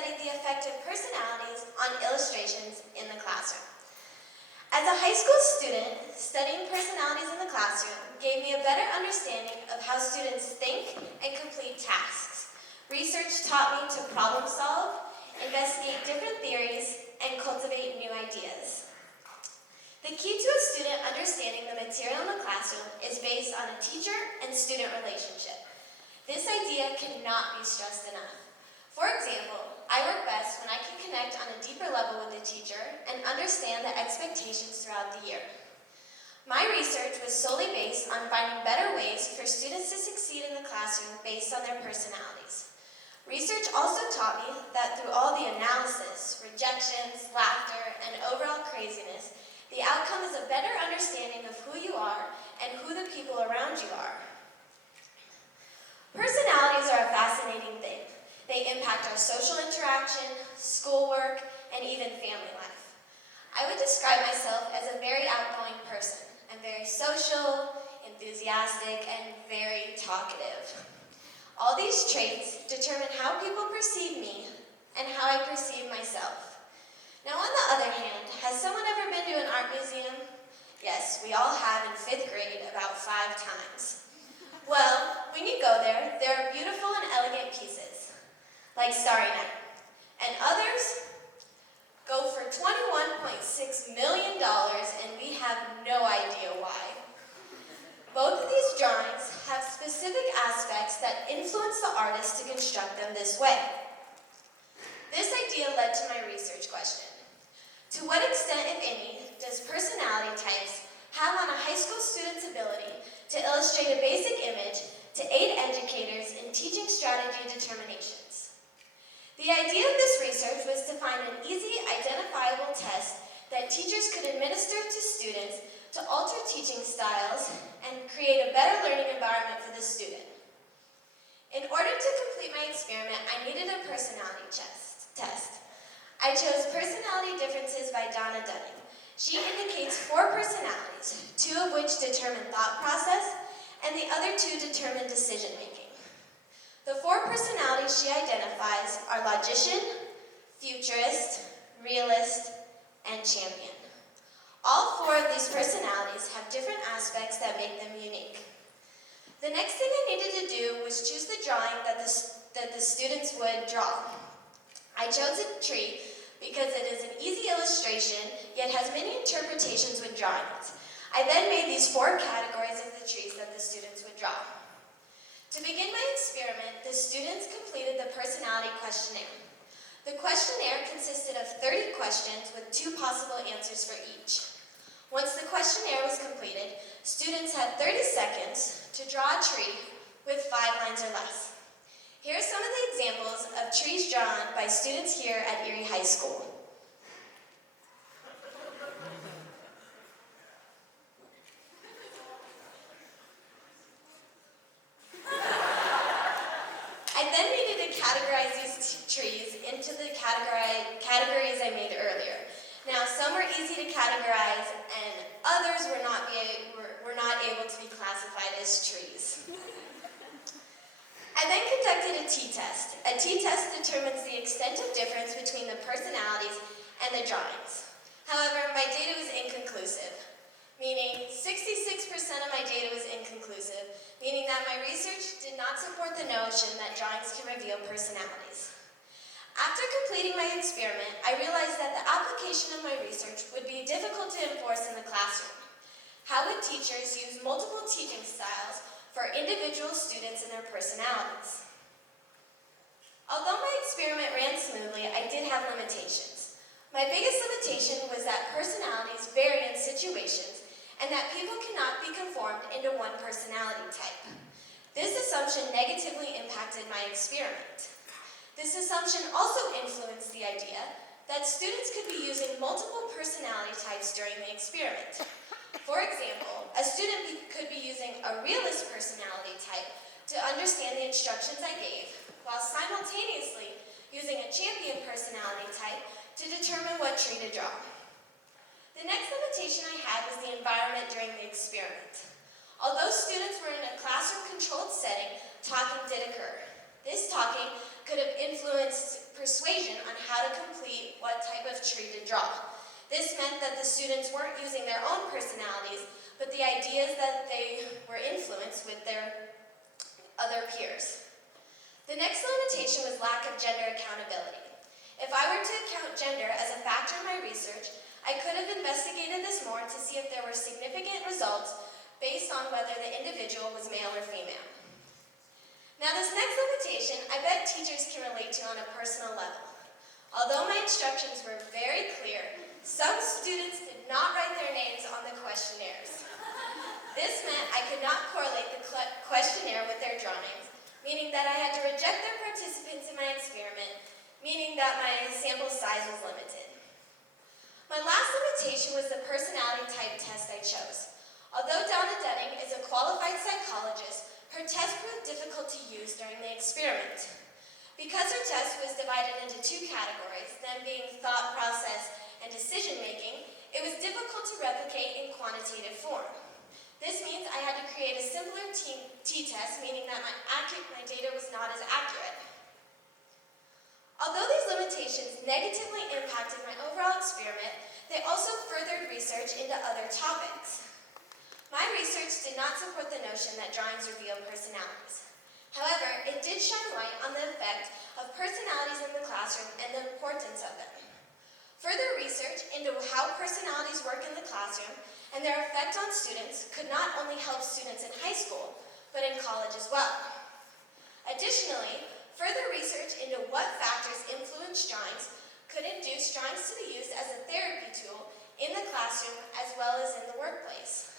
studied the effect of personalities on illustrations in the classroom. As a high school student, studying personalities in the classroom gave me a better understanding of how students think and complete tasks. Research taught me to problem solve, investigate different theories, and cultivate new ideas. The key to a student understanding the material in the classroom is based on a teacher and student relationship. This idea cannot be stressed enough. For example, I work best when I can connect on a deeper level with the teacher and understand the expectations throughout the year. My research was solely based on finding better ways for students to succeed in the classroom based on their personalities. Research also taught me that through all the analysis, rejections, laughter, and overall craziness, the outcome is a better understanding of who you are and who the people around you are. Personalities are a fascinating thing. They impact our social interaction, schoolwork, and even family life. I would describe myself as a very outgoing person. I'm very social, enthusiastic, and very talkative. All these traits determine how people perceive me and how I perceive myself. Now, on the other hand, has someone ever been to an art museum? Yes, we all have in 5th grade about 5 times. Well, when you go there, there are beautiful and elegant pieces, like Starry Night, and others go for $21.6 million, and we have no idea why. Both of these drawings have specific aspects that influence the artist to construct them this way. This idea led to my research question. To what extent, if any, does personality types have on a high school student's ability to illustrate a basic image to aid educators in teaching strategy determinations? The idea of this research was to find an easy, identifiable test that teachers could administer to students to alter teaching styles and create a better learning environment for the student. In order to complete my experiment, I needed a personality test. I chose Personality Differences by Donna Dunning. She indicates 4 personalities, 2 of which determine thought process, and the other 2 determine decision making. The 4 personalities she identifies are logician, futurist, realist, and champion. All 4 of these personalities have different aspects that make them unique. The next thing I needed to do was choose the drawing that the students would draw. I chose a tree because it is an easy illustration, yet has many interpretations when drawing it. I then made these 4 categories of the trees that the students would draw. To begin my experiment, the students completed the personality questionnaire. The questionnaire consisted of 30 questions with 2 possible answers for each. Once the questionnaire was completed, students had 30 seconds to draw a tree with 5 lines or less. Here are some of the examples of trees drawn by students here at Erie High School. I then needed to categorize these trees into the categories I made earlier. Now, some were easy to categorize, and others were not able to be classified as trees. I then conducted a t-test. A t-test determines the extent of difference between the personalities and the drawings. However, my data was inconclusive, meaning 66% of my data was inconclusive, meaning that my research did not support the notion that drawings can reveal personalities. After completing my experiment, I realized that the application of my research would be difficult to enforce in the classroom. How would teachers use multiple teaching styles for individual students and their personalities? Although my experiment ran smoothly, I did have limitations. My biggest limitation was that personalities vary in situations and that people cannot be conformed into one personality type. This assumption negatively impacted my experiment. This assumption also influenced the idea that students could be using multiple personality types during the experiment. For example, a student could be using a realist personality type to understand the instructions I gave, while simultaneously using a champion personality type to determine what tree to draw. The next limitation I had was the environment during the experiment. Although students were in a classroom-controlled setting, talking did occur. This talking could have influenced persuasion on how to complete what type of tree to draw. This meant that the students weren't using their own personalities, but the ideas that they were influenced with their other peers. The next limitation was lack of gender accountability. If I were to count gender as a factor in my research, I could have investigated this more to see if there were significant results based on whether the individual was male or female. Now this next limitation, I bet teachers can relate to on a personal level. Although my instructions were very clear, some students did not write their names on the questionnaires. This meant I could not correlate the questionnaire with their drawings, meaning that I had to reject their participants in my experiment, meaning that my sample size was limited. My last limitation was the personality type test I chose. Although Donna Dunning is a qualified psychologist, her test proved difficult to use during the experiment. Because her test was divided into two categories, them being thought process and decision-making, it was difficult to replicate in quantitative form. This means I had to create a simpler t-test, meaning that my data was not as accurate. Although these limitations negatively impacted my overall experiment, they also furthered research into other topics. My research did not support the notion that drawings reveal personalities. However, it did shine light on the effect of personalities in the classroom and the importance of them. Further research into how personalities work in the classroom and their effect on students could not only help students in high school, but in college as well. Additionally, further research into what factors influence drawings could induce drawings to be used as a therapy tool in the classroom as well as in the workplace.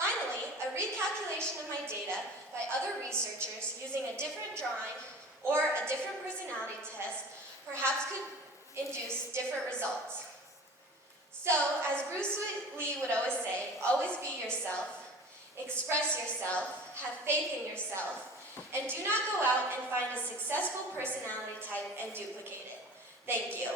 Finally, a recalculation of my data by other researchers using a different drawing or a different personality test perhaps could induce different results. So, as Bruce Lee would always say, always be yourself, express yourself, have faith in yourself, and do not go out and find a successful personality type and duplicate it. Thank you.